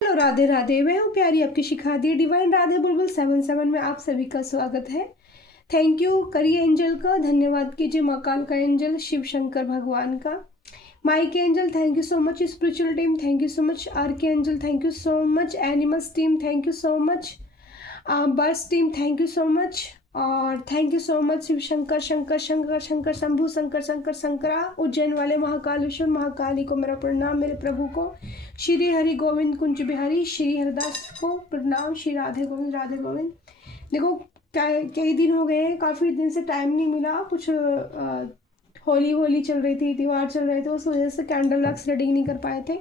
Hello, Radhe Radhe. मैं हूँ प्यारी आपकी शिखा दी डिवाइन राधे बुलबुल 77 में आप सभी का स्वागत है। थैंक यू करिए एंजल का, धन्यवाद कीजिए माँ काल का एंजल, शिव शंकर भगवान का, Mike Angel thank you so much, spiritual team thank you so much, R K Angel thank you so much, animals team thank you so much, बस team thank you so much, और thank you so much Shiv Shankar Shankar Shankar Shankar Shambhu Shankar Shankar Shankara, Ujjain वाले महाकालेश्वर महाकाली को मेरा प्रणाम, मेरे प्रभु को श्री हरि गोविंद कुंज बिहारी श्री हरिदास को प्रणाम, श्री राधे गोविंद राधे गोविंद। देखो कई दिन हो गए हैं, काफ़ी दिन से टाइम नहीं मिला, कुछ होली होली चल रही थी, त्यौहार चल रहे थे, उस वजह से कैंडल वैक्स रीडिंग नहीं कर पाए थे।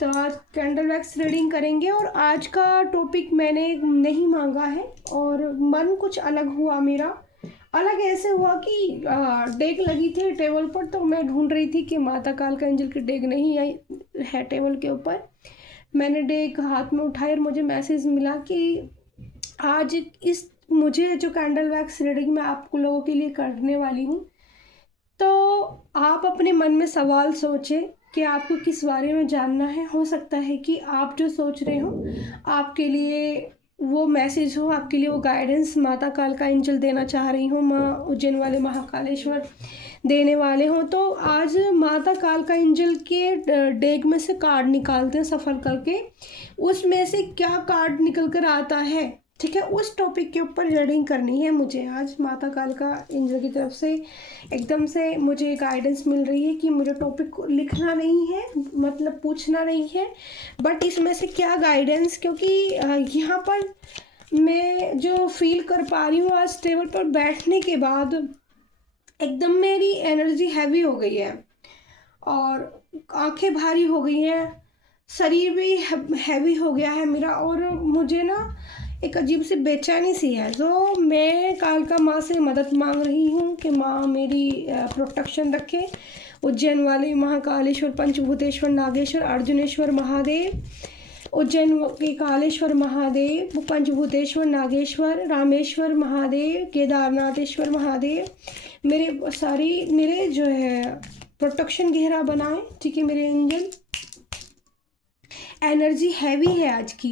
तो आज कैंडल वैक्स रीडिंग करेंगे। और आज का टॉपिक मैंने नहीं मांगा है और मन कुछ अलग हुआ मेरा। अलग ऐसे हुआ कि डेक लगी थी टेबल पर, तो मैं ढूंढ रही थी कि माता काल का एंजल की डेक नहीं आई है टेबल के ऊपर। मैंने डेक हाथ में उठाई और मुझे मैसेज मिला कि आज इस मुझे जो कैंडल वैक्स रीडिंग मैं आप लोगों के लिए करने वाली हूँ, तो आप अपने मन में सवाल सोचें कि आपको किस बारे में जानना है। हो सकता है कि आप जो सोच रहे हो आपके लिए वो मैसेज हो, आपके लिए वो गाइडेंस माता काल का एंजल देना चाह रही हो, माँ उज्जैन वाले महाकालेश्वर देने वाले हो। तो आज माता काल का एंजल के डेक में से कार्ड निकालते हैं सफल करके, उसमें से क्या कार्ड निकल कर आता है, ठीक है, उस टॉपिक के ऊपर रीडिंग करनी है मुझे आज। माता काल का एंजल की तरफ से एकदम से मुझे गाइडेंस मिल रही है कि मुझे टॉपिक लिखना नहीं है, मतलब पूछना नहीं है, बट इसमें से क्या गाइडेंस, क्योंकि यहाँ पर मैं जो फील कर पा रही हूँ आज टेबल पर बैठने के बाद, एकदम मेरी एनर्जी हैवी हो गई है और आंखें भारी हो गई हैं, शरीर भी हैवी हो गया है मेरा, और मुझे ना एक अजीब सी बेचैनी सी है। तो मैं काल का माँ से मदद मांग रही हूँ कि माँ मेरी प्रोटेक्शन रखे। उज्जैन वाले महाकालेश्वर पंचभूतेश्वर नागेश्वर अर्जुनेश्वर महादेव, उज्जैन के कालेश्वर महादेव, पंचभूतेश्वर नागेश्वर रामेश्वर महादेव, केदारनाथेश्वर महादेव, मेरे जो है प्रोटेक्शन घेरा बनाए, ठीक है मेरे एंजल। एनर्जी हैवी है आज की,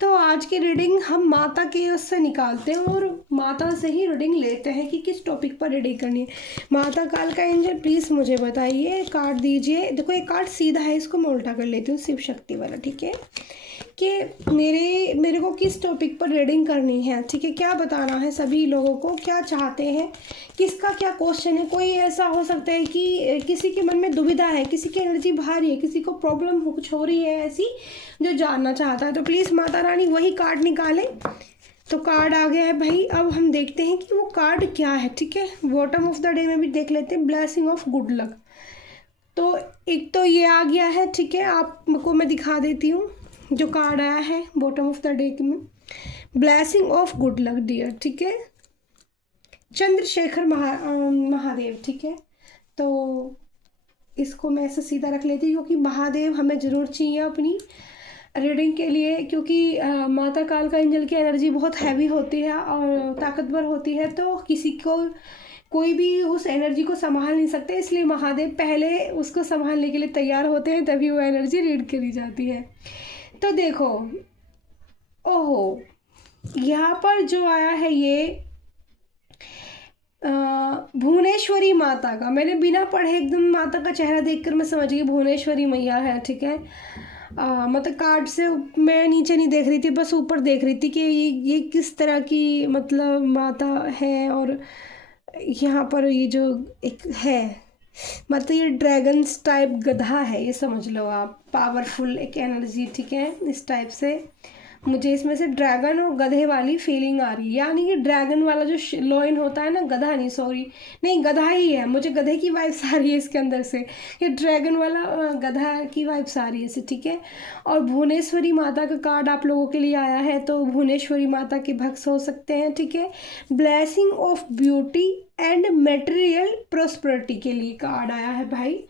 तो आज की रीडिंग हम माता के उससे निकालते हैं और माता से ही रीडिंग लेते हैं कि किस टॉपिक पर रीडिंग करनी है। माता काल का एंजल प्लीज़ मुझे बताइए, कार्ड दीजिए। देखो ये कार्ड सीधा है, इसको मैं उल्टा कर लेती हूँ, शिव शक्ति वाला, ठीक है, कि मेरे को किस टॉपिक पर रीडिंग करनी है, ठीक है, क्या बताना है सभी लोगों को, क्या चाहते हैं, किसका क्या क्वेश्चन है। कोई ऐसा हो सकता है कि किसी के मन में दुविधा है, किसी की एनर्जी भारी है, किसी को प्रॉब्लम कुछ हो रही है ऐसी जो जानना चाहता है, तो प्लीज़ माता रानी वही कार्ड निकालें। तो कार्ड आ गया है भाई, अब हम देखते हैं कि वो कार्ड क्या है, ठीक है। बॉटम ऑफ द डे में भी देख लेते हैं, ब्लेसिंग ऑफ गुड लक। तो एक तो ये आ गया है, ठीक है, आपको मैं दिखा देती हूँ जो कार्ड आया है बॉटम ऑफ द डे में, blessing of good luck dear, ठीक है, चंद्रशेखर महादेव, ठीक है। तो इसको मैं ऐसे सीधा रख लेती हूँ क्योंकि महादेव हमें ज़रूर चाहिए अपनी रीडिंग के लिए, क्योंकि माता काल का एंजल की एनर्जी बहुत हैवी होती है और ताकतवर होती है, तो किसी को कोई भी उस एनर्जी को संभाल नहीं सकते, इसलिए महादेव पहले उसको संभालने के लिए तैयार होते हैं, तभी वो एनर्जी रीड करी जाती है। तो देखो, ओहो, यहाँ पर जो आया है ये भुवनेश्वरी माता का, मैंने बिना पढ़े एकदम माता का चेहरा देखकर मैं समझ गई भुवनेश्वरी मैया है, ठीक है। मतलब कार्ड से मैं नीचे नहीं देख रही थी, बस ऊपर देख रही थी कि ये किस तरह की मतलब माता है। और यहाँ पर ये जो एक है, मतलब ये ड्रैगन्स टाइप गधा है, ये समझ लो आप, पावरफुल एक एनर्जी, ठीक है, इस टाइप से मुझे इसमें से ड्रैगन और गधे वाली फीलिंग आ रही है। यानी कि ड्रैगन वाला जो लॉइन होता है ना, गधा नहीं, सॉरी, नहीं गधा ही है, मुझे गधे की वाइब्स आ रही है इसके अंदर से, ये ड्रैगन वाला गधा की वाइब्स आ रही है इसे, ठीक है। और भुवनेश्वरी माता का कार्ड आप लोगों के लिए आया है, तो भुवनेश्वरी माता के भक्त हो सकते हैं, ठीक है। Blessing of beauty and material prosperity के लिए कार्ड आया है भाई।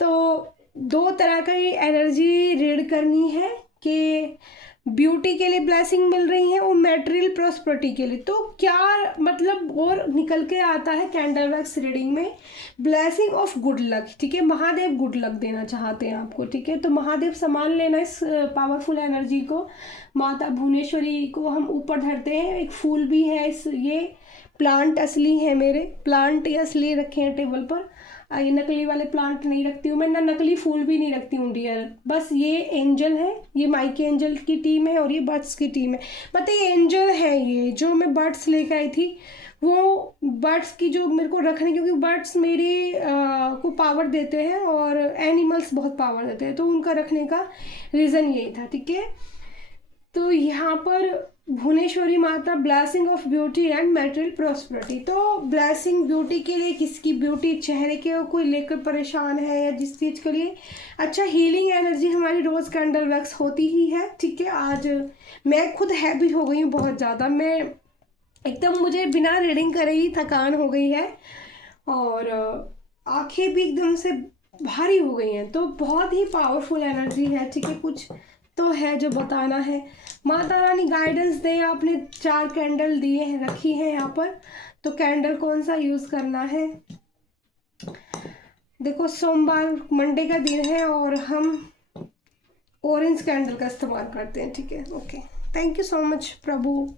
तो दो तरह का ये एनर्जी रीड करनी है कि ब्यूटी के लिए ब्लेसिंग मिल रही है और मैटेरियल प्रॉस्पेरिटी के लिए। तो क्या मतलब और निकल के आता है कैंडल वैक्स रीडिंग में, ब्लेसिंग ऑफ गुड लक, ठीक है। महादेव गुड लक देना चाहते हैं आपको, ठीक है। तो महादेव संभाल लेना इस पावरफुल एनर्जी को। माता भुवनेश्वरी को हम ऊपर धरते हैं। एक फूल भी है, इस ये प्लांट असली है मेरे, प्लांट ये असली रखे हैं टेबल पर। ये नकली वाले प्लांट नहीं रखती हूँ मैं, ना नकली फूल भी नहीं रखती हूँ डियर। बस ये एंजल है, ये माइके एंजल की टीम है और ये बर्ड्स की टीम है। मतलब ये एंजल है, ये जो मैं बर्ड्स लेकर आई थी वो बर्ड्स की जो मेरे को रखने, क्योंकि बर्ड्स मेरी को पावर देते हैं और एनिमल्स बहुत पावर देते हैं, तो उनका रखने का रीज़न यही था, ठीक है। तो यहाँ पर भुवनेश्वरी माता blessing of beauty and material prosperity. तो ब्लेसिंग ब्यूटी के लिए, किसकी ब्यूटी, चेहरे के कोई लेकर परेशान है या जिस चीज़ के लिए। अच्छा, हीलिंग एनर्जी हमारी रोज़ कैंडल वैक्स होती ही है, ठीक है। आज मैं खुद हैवी हो गई हूँ बहुत ज़्यादा, मैं एकदम, मुझे बिना रीडिंग करे ही थकान हो गई है और आंखें भी एकदम से भारी हो गई हैं। तो बहुत ही पावरफुल एनर्जी है, ठीक है। कुछ तो है जो बताना है। माता रानी गाइडेंस दे। आपने 4 कैंडल दिए हैं, रखी है यहाँ पर, तो कैंडल कौन सा यूज़ करना है। देखो सोमवार मंडे का दिन है और हम ऑरेंज कैंडल का इस्तेमाल करते हैं, ठीक है। Okay, thank you so much प्रभु।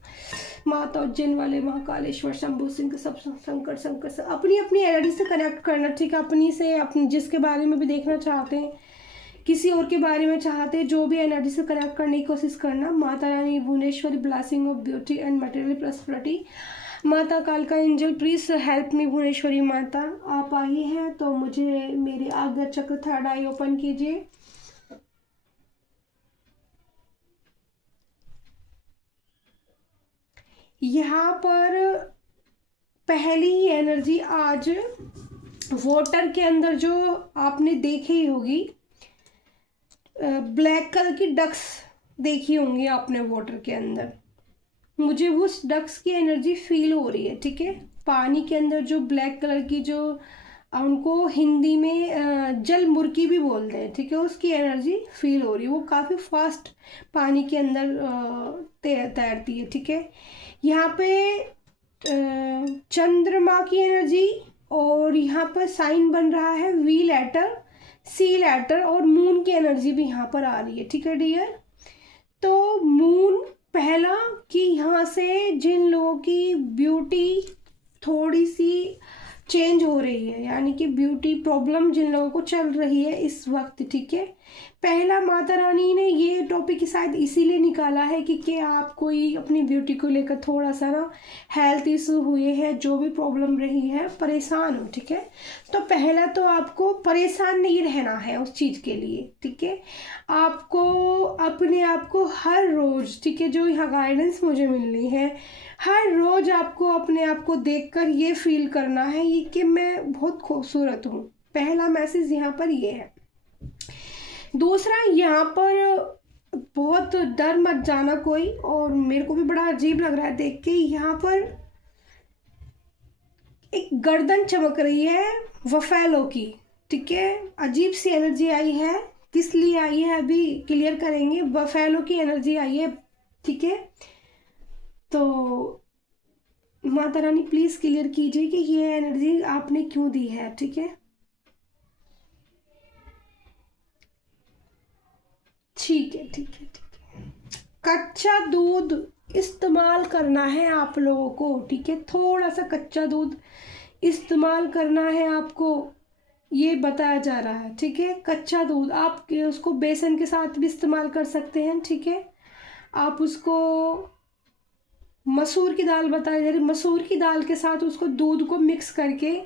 माता उज्जैन वाले महाकालेश्वर शंभू सिंह सब शंकर से अपनी अपनी एनर्जी से कनेक्ट करना, ठीक है। अपनी से, अपनी जिसके बारे में भी देखना चाहते हैं, किसी और के बारे में चाहते हैं, जो भी एनर्जी से कनेक्ट करने की कोशिश करना। Mata Rani Bhuvaneshwari blessing of beauty and material prosperity. Mata कालका angel please help me. Bhuvaneshwari Mata आप आई हैं तो मुझे मेरे आज्ञा चक्र थर्ड आई ओपन कीजिए। यहाँ पर पहली ही एनर्जी आज वाटर के अंदर जो आपने देखी ही होगी, ब्लैक कलर की डक्स देखी होंगी आपने वाटर के अंदर, मुझे उस डक्स की एनर्जी फील हो रही है, ठीक है। पानी के अंदर जो ब्लैक कलर की, जो उनको हिंदी में जल मुर्गी भी बोलते हैं, ठीक है, उसकी एनर्जी फील हो रही है। वो काफ़ी फास्ट पानी के अंदर तैरती है, ठीक है। यहाँ पे चंद्रमा की एनर्जी और यहाँ पर साइन बन रहा है वी लेटर, सी लेटर और मून की एनर्जी भी यहाँ पर आ रही है, ठीक है डियर। तो मून पहला कि यहाँ से जिन लोगों की ब्यूटी थोड़ी सी चेंज हो रही है, यानी कि ब्यूटी प्रॉब्लम जिन लोगों को चल रही है इस वक्त, ठीक है। पहला माता रानी ने ये टॉपिक शायद इसीलिए निकाला है कि आप कोई अपनी ब्यूटी को लेकर थोड़ा सा ना हेल्थ इशू हुए हैं, जो भी प्रॉब्लम रही है, परेशान हो, ठीक है। तो पहला तो आपको परेशान नहीं रहना है उस चीज़ के लिए, ठीक है। आपको अपने आप को हर रोज़, ठीक है, जो यहाँ गाइडेंस मुझे मिलनी है, हर रोज़ आपको अपने आप को देखकर ये फील करना है ये कि मैं बहुत खूबसूरत हूँ। पहला मैसेज यहाँ पर ये है। दूसरा, यहाँ पर बहुत डर मत जाना कोई, और मेरे को भी बड़ा अजीब लग रहा है देख के, यहाँ पर एक गर्दन चमक रही है वफेलो की, ठीक है। अजीब सी एनर्जी आई है, किस लिए आई है अभी क्लियर करेंगे। बफेलो की एनर्जी आई है, ठीक है। तो माता रानी प्लीज क्लियर कीजिए कि ये एनर्जी आपने क्यों दी है, ठीक है। ठीक है, ठीक है, ठीक है। कच्चा दूध इस्तेमाल करना है आप लोगों को, ठीक है। थोड़ा सा कच्चा दूध इस्तेमाल करना है आपको, ये बताया जा रहा है, ठीक है। कच्चा दूध आप उसको बेसन के साथ भी इस्तेमाल कर सकते हैं, ठीक है। आप उसको मसूर की दाल बताया जा रही है, मसूर की दाल के साथ उसको दूध को मिक्स करके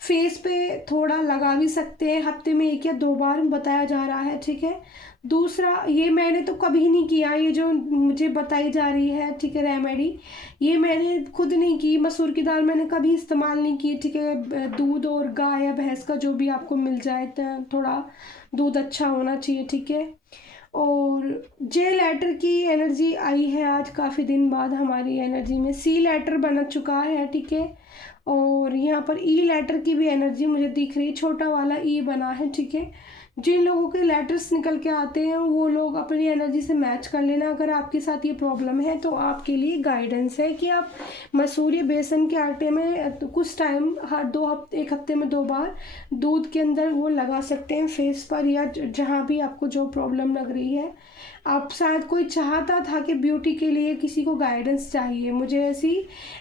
फेस पे थोड़ा लगा भी सकते हैं, हफ्ते में 1 या 2 बार बताया जा रहा है, ठीक है। दूसरा, ये मैंने तो कभी नहीं किया, ये जो मुझे बताई जा रही है, ठीक है, रेमेडी, ये मैंने खुद नहीं की। मसूर की दाल मैंने कभी इस्तेमाल नहीं की, ठीक है। दूध और गाय या भैंस का जो भी आपको मिल जाए, तो थोड़ा दूध अच्छा होना चाहिए, ठीक है। और जे लेटर की एनर्जी आई है आज काफ़ी दिन बाद हमारी एनर्जी में, सी लेटर बन चुका है, ठीक है। और यहाँ पर ई लेटर की भी एनर्जी मुझे दिख रही है, छोटा वाला ई बना है, ठीक है। जिन लोगों के लेटर्स निकल के आते हैं वो लोग अपनी एनर्जी से मैच कर लेना। अगर आपके साथ ये प्रॉब्लम है तो आपके लिए गाइडेंस है कि आप मसूर या बेसन के आटे में कुछ टाइम, हर 2 हफ्ते, 1 हफ्ते में 2 बार दूध के अंदर वो लगा सकते हैं फेस पर, या जहाँ भी आपको जो प्रॉब्लम लग रही है। आप शायद कोई चाहता था कि ब्यूटी के लिए किसी को गाइडेंस चाहिए, मुझे ऐसी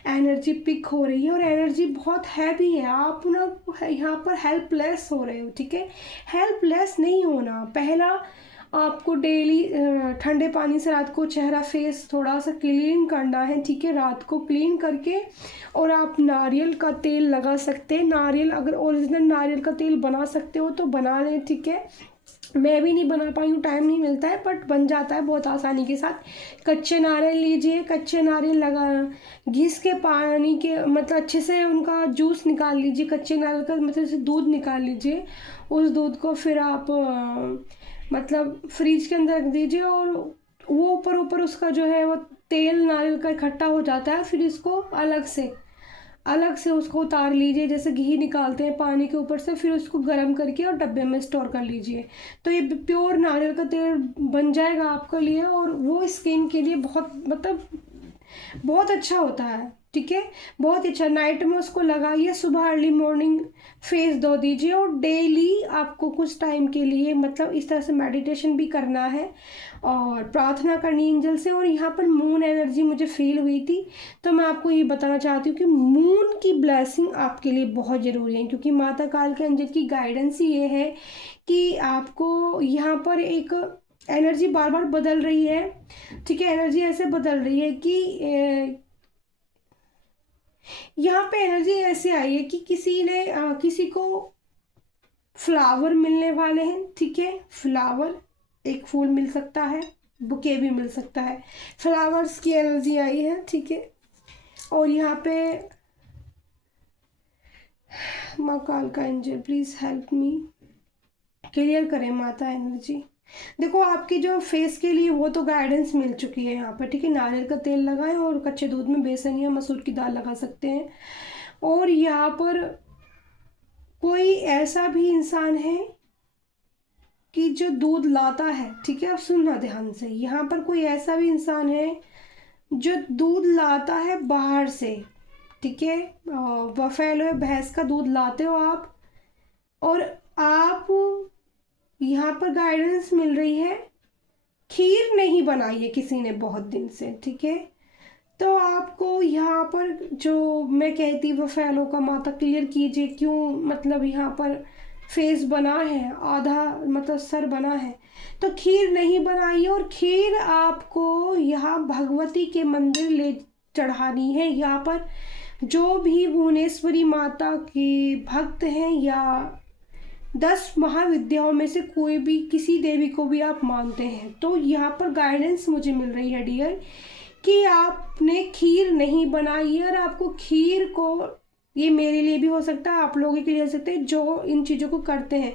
एनर्जी पिक हो रही है और एनर्जी बहुत हैवी है। आप ना यहाँ पर हेल्पलेस हो रहे हो, ठीक है। हेल्पलेस नहीं होना, पहला आपको डेली ठंडे पानी से रात को चेहरा फेस थोड़ा सा क्लीन करना है, ठीक है। रात को क्लीन करके और आप नारियल का तेल लगा सकते हैं। नारियल, अगर ओरिजिनल नारियल का तेल बना सकते हो तो बना लें, ठीक है। मैं भी नहीं बना पाई हूँ, टाइम नहीं मिलता है, बट बन जाता है बहुत आसानी के साथ। कच्चे नारियल लीजिए, कच्चे नारियल लगा घिस के पानी के, मतलब अच्छे से उनका जूस निकाल लीजिए, कच्चे नारियल का मतलब से दूध निकाल लीजिए। उस दूध को फिर आप मतलब फ्रिज के अंदर रख दीजिए और वो ऊपर ऊपर उसका जो है वो तेल नारियल का इकट्ठा हो जाता है। फिर इसको अलग से उसको उतार लीजिए, जैसे घी निकालते हैं पानी के ऊपर से, फिर उसको गर्म करके और डब्बे में स्टोर कर लीजिए। तो ये प्योर नारियल का तेल बन जाएगा आपके लिए और वो स्किन के लिए बहुत मतलब बहुत अच्छा होता है, ठीक है। बहुत अच्छा, नाइट में उसको लगाइए, सुबह अर्ली मॉर्निंग फेस धो दीजिए और डेली आपको कुछ टाइम के लिए मतलब इस तरह से मेडिटेशन भी करना है और प्रार्थना करनी एंजल से। और यहाँ पर मून एनर्जी मुझे फील हुई थी, तो मैं आपको ये बताना चाहती हूँ कि मून की ब्लेसिंग आपके लिए बहुत ज़रूरी है, क्योंकि माता काल के एंजल की गाइडेंस ही ये है कि आपको यहाँ पर एक एनर्जी बार बार बदल रही है, ठीक है। एनर्जी ऐसे बदल रही है कि यहाँ पे एनर्जी ऐसे आई है कि किसी को फ्लावर मिलने वाले हैं, ठीक है। फ्लावर, एक फूल मिल सकता है, बुके भी मिल सकता है, फ्लावर्स की एनर्जी आई है, ठीक है। और यहाँ पे माँ काल का angel please help me, clear करें माता एनर्जी। देखो आपकी जो फेस के लिए वो तो गाइडेंस मिल चुकी है यहाँ पर, ठीक है। नारियल का तेल लगाएं और कच्चे दूध में बेसन या मसूर की दाल लगा सकते हैं। और यहाँ पर कोई ऐसा भी इंसान है कि जो दूध लाता है, ठीक है। आप सुनना ध्यान से, यहाँ पर कोई ऐसा भी इंसान है जो दूध लाता है बाहर से, ठीक है। बफेलो या भैंस का दूध लाते हो आप, और आप यहाँ पर गाइडेंस मिल रही है खीर नहीं बनाई है किसी ने बहुत दिन से, ठीक है। तो आपको यहाँ पर जो मैं कहती वो फैलो का माता क्लियर कीजिए क्यों, मतलब यहाँ पर फेस बना है, आधा मतलब सर बना है, तो खीर नहीं बनाई। और खीर आपको यहाँ भगवती के मंदिर ले चढ़ानी है। यहाँ पर जो भी भुवनेश्वरी माता के भक्त हैं या 10 महाविद्याओं में से कोई भी किसी देवी को भी आप मानते हैं, तो यहाँ पर गाइडेंस मुझे मिल रही है डियर कि आपने खीर नहीं बनाई है। और आपको खीर को, ये मेरे लिए भी हो सकता है, आप लोगों के लिए हो सकता है जो इन चीज़ों को करते हैं।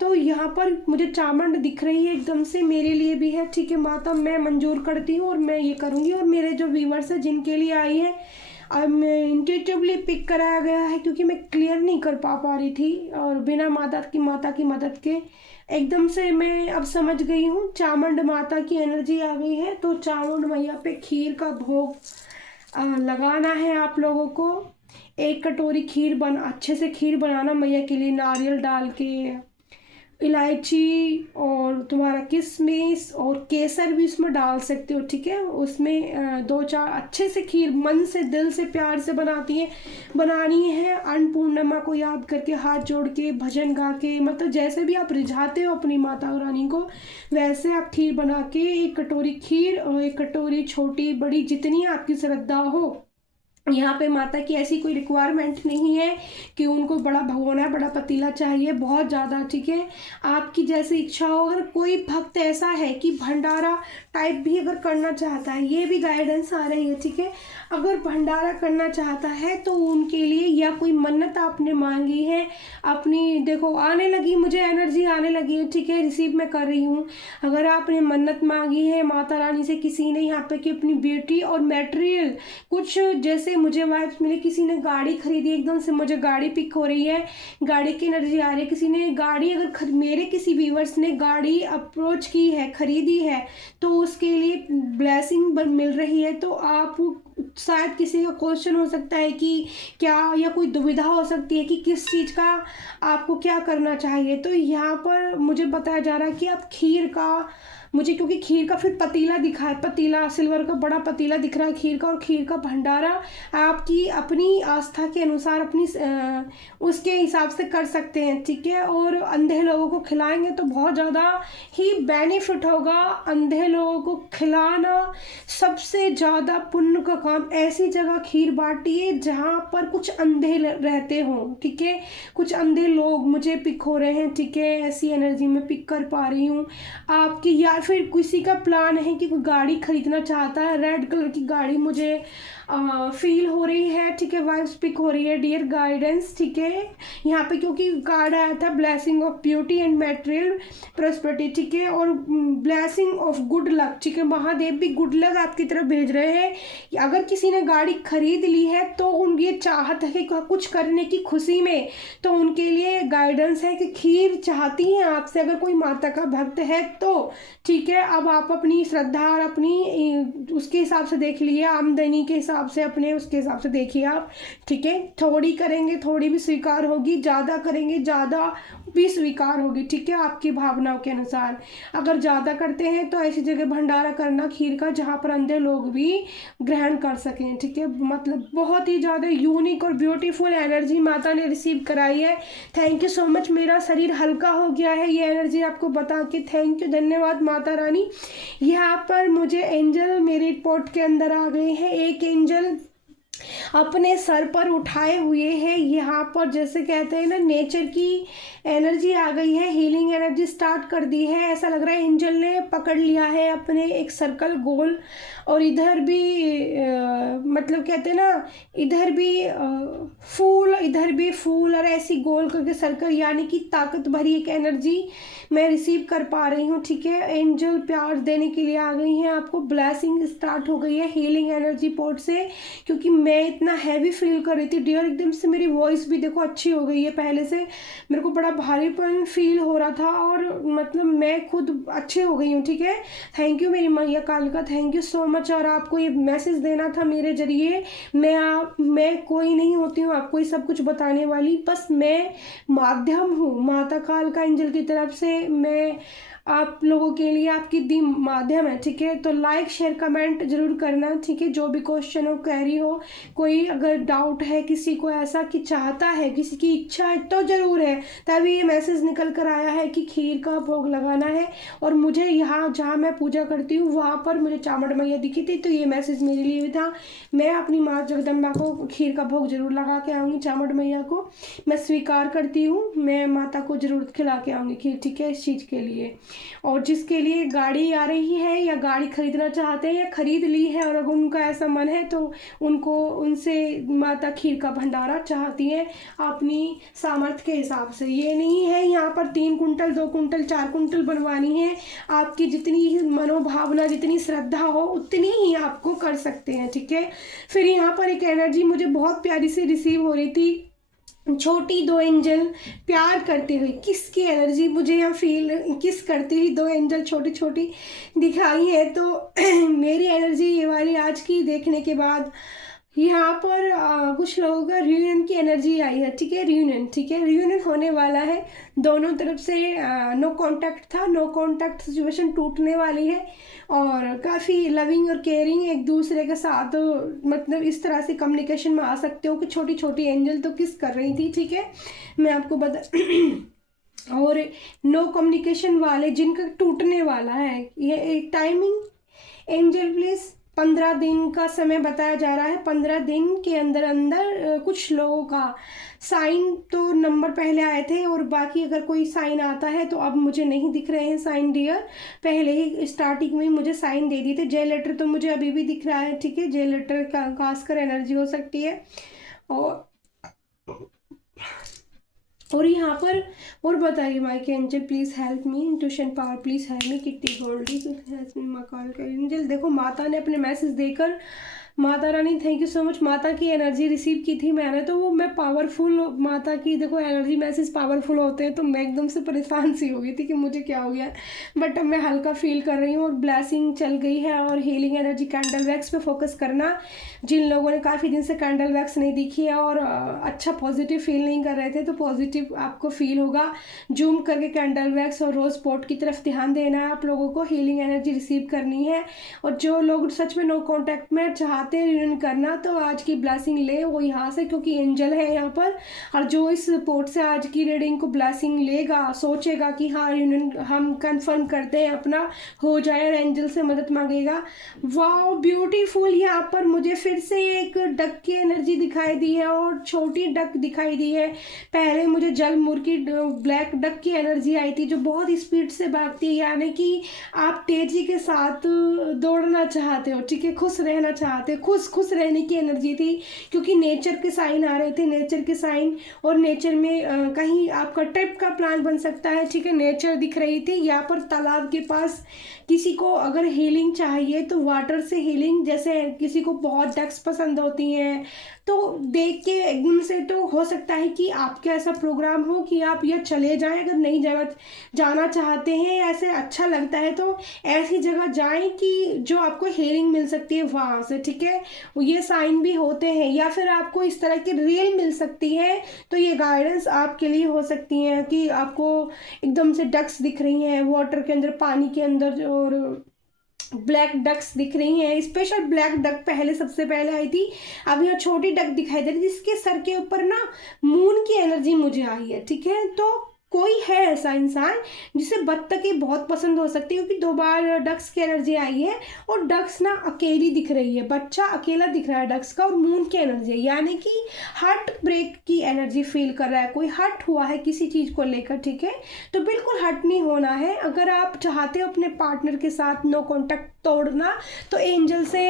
तो यहाँ पर मुझे चामंड दिख रही है एकदम से, मेरे लिए भी है, ठीक है माता, मैं मंजूर करती हूँ और मैं ये करूँगी। और मेरे जो व्यूवर्स हैं जिनके लिए आई है, अब मैं इंट्यूटिवली पिक कराया गया है क्योंकि मैं क्लियर नहीं कर पा रही थी और बिना माता की मदद के एकदम से मैं अब समझ गई हूँ। चामुंड माता की एनर्जी आ गई है, तो चामुंड मैया पे खीर का भोग लगाना है आप लोगों को। 1 कटोरी खीर अच्छे से खीर बनाना मैया के लिए, नारियल डाल के, इलायची और तुम्हारा किशमिश और केसर भी उसमें डाल सकते हो, ठीक है। उसमें 2-4 अच्छे से खीर मन से दिल से प्यार से बनानी है। अन्नपूर्णिमा को याद करके, हाथ जोड़ के, भजन गा के, मतलब जैसे भी आप रिझाते हो अपनी माता रानी को, वैसे आप खीर बना के 1 कटोरी खीर और 1 कटोरी छोटी बड़ी जितनी आपकी श्रद्धा हो। यहाँ पे माता की ऐसी कोई रिक्वायरमेंट नहीं है कि उनको बड़ा भगोना, बड़ा पतीला चाहिए बहुत ज़्यादा, ठीक है। आपकी जैसी इच्छा हो। अगर कोई भक्त ऐसा है कि भंडारा टाइप भी अगर करना चाहता है, ये भी गाइडेंस आ रही है, ठीक है। अगर भंडारा करना चाहता है तो उनके लिए, या कोई मन्नत आपने मांगी है अपनी, देखो आने लगी, मुझे एनर्जी आने लगी है, ठीक है, रिसीव मैं कर रही हूँ। अगर आपने मन्नत मांगी है माता रानी से, किसी ने यहाँ पे कि अपनी बेटी और मैटेरियल कुछ, जैसे से मुझे वाइब्स मिली, किसी ने गाड़ी खरीदी, एकदम से मुझे गाड़ी पिक हो रही है, गाड़ी की एनर्जी आ रही है। किसी ने गाड़ी अगर मेरे किसी व्यूवर्स ने गाड़ी अप्रोच की है, खरीदी है, तो उसके लिए ब्लेसिंग मिल रही है। तो आप शायद किसी का क्वेश्चन हो सकता है कि क्या, या कोई दुविधा हो सकती है कि किस चीज़ का आपको क्या करना चाहिए। तो यहाँ पर मुझे बताया जा रहा है कि आप खीर का, मुझे क्योंकि खीर का फिर पतीला दिखा है, पतीला सिल्वर का बड़ा पतीला दिख रहा है खीर का, और खीर का भंडारा आपकी अपनी आस्था के अनुसार अपनी उसके हिसाब से कर सकते हैं, ठीक है। और अंधे लोगों को खिलाएंगे तो बहुत ज़्यादा ही बेनिफिट होगा। अंधे लोगों को खिलाना सबसे ज़्यादा पुण्य का काम। ऐसी जगह खीर बांटिए जहाँ पर कुछ अंधे रहते हों, ठीक है। कुछ अंधे लोग मुझे पिक हो रहे हैं, ठीक है, ऐसी एनर्जी में पिक कर पा रही हूँ आपकी। या फिर किसी का प्लान है कि कोई गाड़ी खरीदना चाहता है, रेड कलर की गाड़ी मुझे फील हो रही है, ठीक है, वाइब्स पिक हो रही है, डियर गाइडेंस, ठीक है। यहाँ पे क्योंकि कार्ड आया था blessing of beauty and material prosperity, ठीक है, और ब्लेसिंग ऑफ गुड लक, ठीक है। महादेव भी गुड लक आपकी तरफ भेज रहे हैं। अगर किसी ने गाड़ी खरीद ली है तो उनकी चाहत है कि कुछ करने की खुशी में, तो उनके लिए गाइडेंस है कि खीर चाहती हैं आपसे, अगर कोई माता का भक्त है तो, ठीक है। अब आप अपनी श्रद्धा और अपनी उसके हिसाब से देख लिए, आमदनी के हिसाब से अपने उसके हिसाब से देखिए आप, ठीक है। थोड़ी करेंगे थोड़ी भी स्वीकार होगी, ज़्यादा करेंगे ज़्यादा भी स्वीकार होगी, ठीक है, आपकी भावनाओं के अनुसार। अगर ज़्यादा करते हैं तो ऐसी जगह भंडारा करना खीर का जहाँ पर अंधे लोग भी ग्रहण कर सकें, ठीक है। मतलब बहुत ही ज़्यादा यूनिक और ब्यूटीफुल एनर्जी माता ने रिसीव कराई है। थैंक यू सो मच, मेरा शरीर हल्का हो गया है ये एनर्जी आपको बता के। थैंक यू, धन्यवाद माता रानी। यहाँ पर मुझे एंजल मेरे रिपोर्ट के अंदर आ गए हैं। एक एंजल अपने सर पर उठाए हुए हैं, यहाँ पर जैसे कहते हैं ना नेचर की एनर्जी आ गई है, हीलिंग एनर्जी स्टार्ट कर दी है। ऐसा लग रहा है एंजल ने पकड़ लिया है अपने एक सर्कल गोल, और इधर भी मतलब कहते हैं ना इधर भी फूल, इधर भी फूल, और ऐसी गोल करके सर्कल, यानी कि ताकत भरी एक एनर्जी मैं रिसीव कर पा रही हूँ, ठीक है। एंजल प्यार देने के लिए आ गई हैं आपको, ब्लेसिंग स्टार्ट हो गई है हीलिंग एनर्जी पोर्ट से, क्योंकि मैं इतना हैवी फील कर रही थी डियर। एकदम से मेरी वॉइस भी देखो अच्छी हो गई है, पहले से मेरे को बड़ा भारीपन फील हो रहा था, और मतलब मैं खुद अच्छे हो गई हूँ, ठीक है। थैंक यू मेरी मैया Kalika, thank you so much. और आपको ये मैसेज देना था मेरे जरिए। मैं कोई नहीं होती हूँ आपको ये सब कुछ बताने वाली, बस मैं माध्यम हूँ माता कालिका एंजल की तरफ से। मैं आप लोगों के लिए आपकी दी माध्यम है, ठीक है। तो लाइक शेयर कमेंट जरूर करना, ठीक है। जो भी क्वेश्चन हो, क्वेरी हो, कोई अगर डाउट है किसी को ऐसा कि चाहता है, किसी की इच्छा है तो ज़रूर है, तभी ये मैसेज निकल कर आया है कि खीर का भोग लगाना है। और मुझे यहाँ जहाँ मैं पूजा करती हूँ वहाँ पर मुझे चामुंडा मैया दिखी थी, तो ये मैसेज मेरे लिए भी था। मैं अपनी माँ जगदम्बा को खीर का भोग जरूर लगा के आऊँगी, चामुंडा मैया को मैं स्वीकार करती हूँ, मैं माता को जरूर खिला के आऊँगी खीर, ठीक है, इस चीज़ के लिए। और जिसके लिए गाड़ी आ रही है या गाड़ी खरीदना चाहते हैं या खरीद ली है, और अगर उनका ऐसा मन है तो उनको उनसे माता खीर का भंडारा चाहती है अपनी सामर्थ्य के हिसाब से। ये नहीं है यहाँ पर 3 कुंटल 2 कुंटल 4 कुंटल बनवानी है, आपकी जितनी मनोभावना जितनी श्रद्धा हो उतनी ही आपको कर सकते हैं, ठीक है। फिर यहाँ पर एक एनर्जी मुझे बहुत प्यारी से रिसीव हो रही थी, छोटी 2 एंजल प्यार करते हुए, किसकी एनर्जी मुझे यहाँ फील किस करती हुई 2 एंजल छोटी छोटी दिखाई है। तो मेरी एनर्जी ये वाली आज की देखने के बाद यहाँ पर कुछ लोगों का रियूनियन की एनर्जी आई है, ठीक है, रियूनियन, ठीक है, रियूनियन होने वाला है। दोनों तरफ से नो कांटेक्ट था, नो कांटेक्ट सिचुएशन टूटने वाली है, और काफ़ी लविंग और केयरिंग एक दूसरे के साथ, मतलब इस तरह से कम्युनिकेशन में आ सकते हो कि छोटी छोटी एंजल तो किस कर रही थी, ठीक है, मैं आपको बता और नो कम्युनिकेशन वाले जिनका टूटने वाला है, ये एक टाइमिंग एंजल प्लीज 15 दिन का समय बताया जा रहा है। 15 दिन के अंदर अंदर कुछ लोगों का साइन, तो नंबर पहले आए थे और बाकी अगर कोई साइन आता है तो अब मुझे नहीं दिख रहे हैं साइन डियर, पहले ही स्टार्टिंग में मुझे साइन दे दिए थे। जे लेटर तो मुझे अभी भी दिख रहा है, ठीक है, जे लेटर का खासकर एनर्जी हो सकती है। और यहाँ पर और बताइए Mike angel please help me, intuition power please help me, Kitty Goldie मकाल का एंजल। देखो माता ने अपने मैसेज देकर Mata Rani thank you so much. Mata की एनर्जी रिसीव की थी मैंने, तो वो मैं पावरफुल, माता की देखो एनर्जी मैसेज पावरफुल होते हैं, तो मैं एकदम से परेशान सी हो गई थी कि मुझे क्या हो गया, बट अब मैं हल्का फील कर रही हूँ और ब्लेसिंग चल गई है। और हीलिंग एनर्जी कैंडल वैक्स पे फोकस करना, जिन लोगों ने काफ़ी दिन से कैंडल वैक्स नहीं दिखी है और अच्छा पॉजिटिव फील नहीं कर रहे थे, तो पॉजिटिव आपको फील होगा। जूम करके कैंडल वैक्स और रोज पोर्ट की तरफ ध्यान देना है आप लोगों को, हीलिंग एनर्जी रिसीव करनी है। और जो लोग सच में नो कांटेक्ट में चाहते हैं रियूनियन करना, तो आज की ब्लेसिंग ले वो यहाँ से, क्योंकि एंजल है यहाँ पर। और जो इस पोर्ट से आज की रीडिंग को ब्लेसिंग लेगा, सोचेगा कि हाँ रियूनियन हम कंफर्म करते हैं अपना, हो जाए, और एंजल से मदद मांगेगा। Wow beautiful. यहाँ पर मुझे फिर से एक डक की एनर्जी दिखाई दी है और छोटी डक दिखाई दी है। पहले मुझे जल मुर्गी ब्लैक डक की एनर्जी आई थी जो बहुत स्पीड से भागती है, यानी कि आप तेजी के साथ दौड़ना चाहते हो, ठीक है, खुश रहना चाहते हो, खुश रहने की एनर्जी थी, क्योंकि नेचर के साइन आ रहे थे, नेचर के साइन। और नेचर में कहीं आपका ट्रिप का प्लान बन सकता है, ठीक है, नेचर दिख रही थी यहाँ पर तालाब के पास। किसी को अगर हीलिंग चाहिए तो वाटर से हीलिंग, जैसे किसी को बहुत डक्स पसंद होती हैं, तो देख के एकदम से तो हो सकता है कि आपके ऐसा प्रोग्राम हो कि आप या चले जाएं, अगर नहीं जाना चाहते हैं, ऐसे अच्छा लगता है तो ऐसी जगह जाएं कि जो आपको हीलिंग मिल सकती है वहाँ से, ठीक है, ये साइन भी होते हैं। या फिर आपको इस तरह की रील मिल सकती है, तो ये गाइडेंस आपके लिए हो सकती है कि आपको एकदम से डक्स दिख रही हैं वाटर के अंदर, पानी के अंदर, और ब्लैक डक्स दिख रही हैं। स्पेशल ब्लैक डक पहले सबसे पहले आई थी, अब यहाँ छोटी डक दिखाई दे रही है जिसके सर के ऊपर ना मून की एनर्जी मुझे आई है, ठीक है। तो कोई है ऐसा इंसान जिसे बत्तखें बहुत पसंद हो सकती है, क्योंकि 2 बार डक्स की एनर्जी आई है और डक्स ना अकेली दिख रही है, बच्चा अकेला दिख रहा है डक्स का, और मून की एनर्जी है, यानी कि हार्ट ब्रेक की एनर्जी फील कर रहा है, कोई हर्ट हुआ है किसी चीज़ को लेकर, ठीक है। तो बिल्कुल हर्ट नहीं होना है। अगर आप चाहते हो अपने पार्टनर के साथ नो कॉन्टैक्ट तोड़ना, तो एंजल से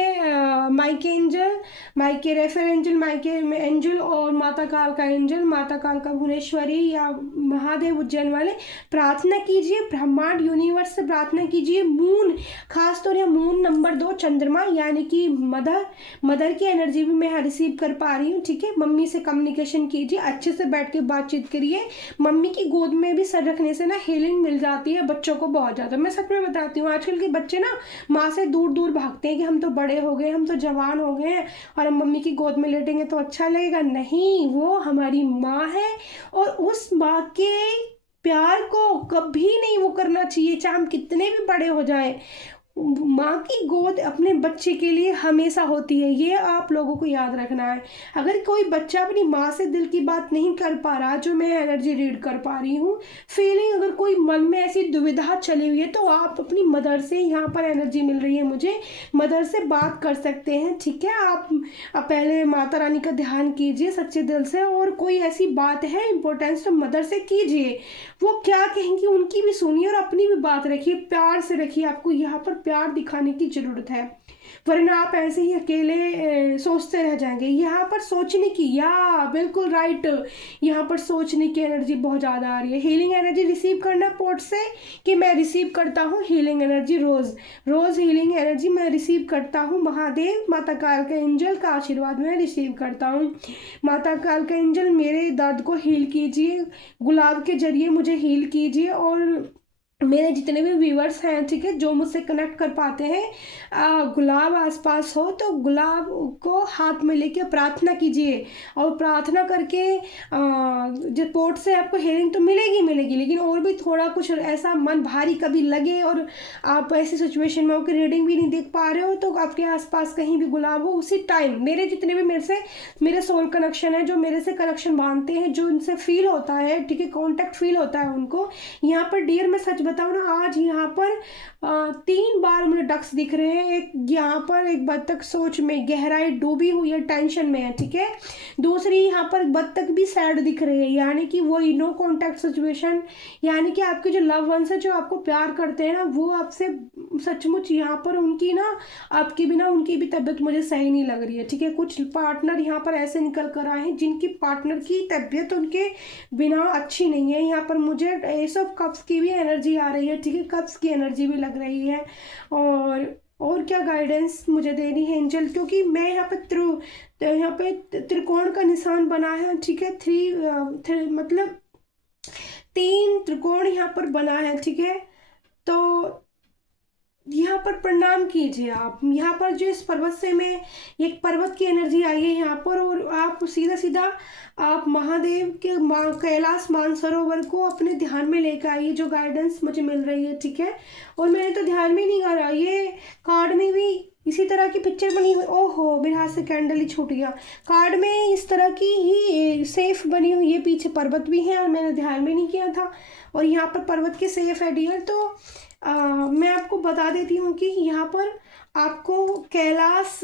माइके एंजल, माइके रेफर एंजल, माइके एंजल और माता काल का एंजल, माता काल का भुवनेश्वरी या महादेव उज्जैन वाले प्रार्थना कीजिए, ब्रह्मांड यूनिवर्स से प्रार्थना कीजिए। मून खासतौर या मून नंबर 2 चंद्रमा, यानी कि मदर की एनर्जी भी मैं रिसीव कर पा रही हूँ, ठीक है। मम्मी से कम्युनिकेशन कीजिए, अच्छे से बैठ के बातचीत करिए। मम्मी की गोद में भी सर रखने से ना हीलिंग मिल जाती है बच्चों को बहुत ज़्यादा। मैं सच में बताती हूँ, आजकल के बच्चे ना माँ से दूर दूर भागते हैं कि हम तो बड़े हो गए, हम तो जवान हो गए हैं और हम मम्मी की गोद में लेटेंगे तो अच्छा लगेगा। नहीं, वो हमारी माँ है और उस माँ के प्यार को कभी नहीं वो करना चाहिए, चाहे हम कितने भी बड़े हो जाएं। माँ की गोद अपने बच्चे के लिए हमेशा होती है, ये आप लोगों को याद रखना है। अगर कोई बच्चा अपनी माँ से दिल की बात नहीं कर पा रहा, जो मैं एनर्जी रीड कर पा रही हूँ, फीलिंग अगर कोई मन में ऐसी दुविधा चली हुई है, तो आप अपनी मदर से, यहाँ पर एनर्जी मिल रही है मुझे, मदर से बात कर सकते हैं, ठीक है। आप पहले माता रानी का ध्यान कीजिए सच्चे दिल से, और कोई ऐसी बात है इंपॉर्टेंस तो मदर से कीजिए, वो क्या कहेंगी उनकी भी सुनिए और अपनी भी बात रखिए, प्यार से रखिए। आपको यहाँ पर प्यार दिखाने की जरूरत है, वरना आप ऐसे ही अकेले सोचते रह जाएंगे। यहाँ पर सोचने की, या बिल्कुल राइट, यहाँ पर सोचने की एनर्जी बहुत ज़्यादा आ रही है। हीलिंग एनर्जी रिसीव करना पोर्ट से, कि मैं रिसीव करता हूँ हीलिंग एनर्जी, रोज हीलिंग एनर्जी मैं रिसीव करता हूँ। महादेव माता काल का एंजल का आशीर्वाद मैं रिसीव करता हूँ। माता काल का एंजल मेरे दर्द को हील कीजिए, गुलाब के जरिए मुझे हील कीजिए, और मेरे जितने भी व्यूवर्स हैं, ठीक है, जो मुझसे कनेक्ट कर पाते हैं, गुलाब आसपास हो तो गुलाब को हाथ में लेके प्रार्थना कीजिए, और प्रार्थना करके जो पोर्ट से आपको हीलिंग तो मिलेगी, लेकिन और भी थोड़ा कुछ ऐसा मन भारी कभी लगे और आप ऐसी सिचुएशन में हो कि रीडिंग भी नहीं देख पा रहे हो, तो आपके आसपास कहीं भी गुलाब हो, उसी टाइम मेरे जितने भी मेरे सोल कनेक्शन है, जो मेरे से कनेक्शन बांधते हैं, जो उनसे फील होता है, ठीक है, कॉन्टैक्ट फील होता है उनको। यहाँ पर डियर मैं सच बताऊँ ना, आज यहाँ पर 3 बार मुझे डक्स दिख रहे हैं। एक यहाँ पर एक बत्तख सोच में गहराई डूबी हुई है, टेंशन में है, ठीक है। दूसरी यहाँ पर बत्तख भी सैड दिख रही है, यानी कि वो नो कॉन्टैक्ट सिचुएशन, यानी कि आपके जो लव वंस है, जो आपको प्यार करते हैं ना, वो आपसे सचमुच यहाँ पर उनकी ना, आपके बिना उनकी भी तबीयत मुझे सही नहीं लग रही है, ठीक है। कुछ पार्टनर यहाँ पर ऐसे निकल कर आए हैं जिनकी पार्टनर की तबीयत उनके बिना अच्छी नहीं है। यहाँ पर मुझे एस ऑफ कप्स की भी एनर्जी आ रही है, ठीक है, कप्स की एनर्जी भी लग रही है, और और क्या गाइडेंस मुझे देनी है एंजल, क्योंकि मैं यहाँ पे यहाँ पे त्रिकोण का निशान बना है, ठीक है, मतलब 3 त्रिकोण यहाँ पर बना है, ठीक है। तो यहाँ पर प्रणाम कीजिए आप, यहाँ पर जो इस पर्वत से मैं, एक पर्वत की एनर्जी आई है यहाँ पर, और आप सीधा सीधा आप महादेव के कैलाश मानसरोवर को अपने ध्यान में लेकर आइए, जो गाइडेंस मुझे मिल रही है, ठीक है। और मैंने तो ध्यान में नहीं करा, ये कार्ड में भी इसी तरह की पिक्चर बनी हुई, ओहो मेरे हाथ से कैंडल ही छूट गया। कार्ड में इस तरह की ही सेफ बनी हुई है, पीछे पर्वत भी है और मैंने ध्यान में नहीं किया था, और यहाँ पर पर्वत के सेफ है डियर। तो मैं आपको बता देती हूँ कि यहाँ पर आपको कैलाश,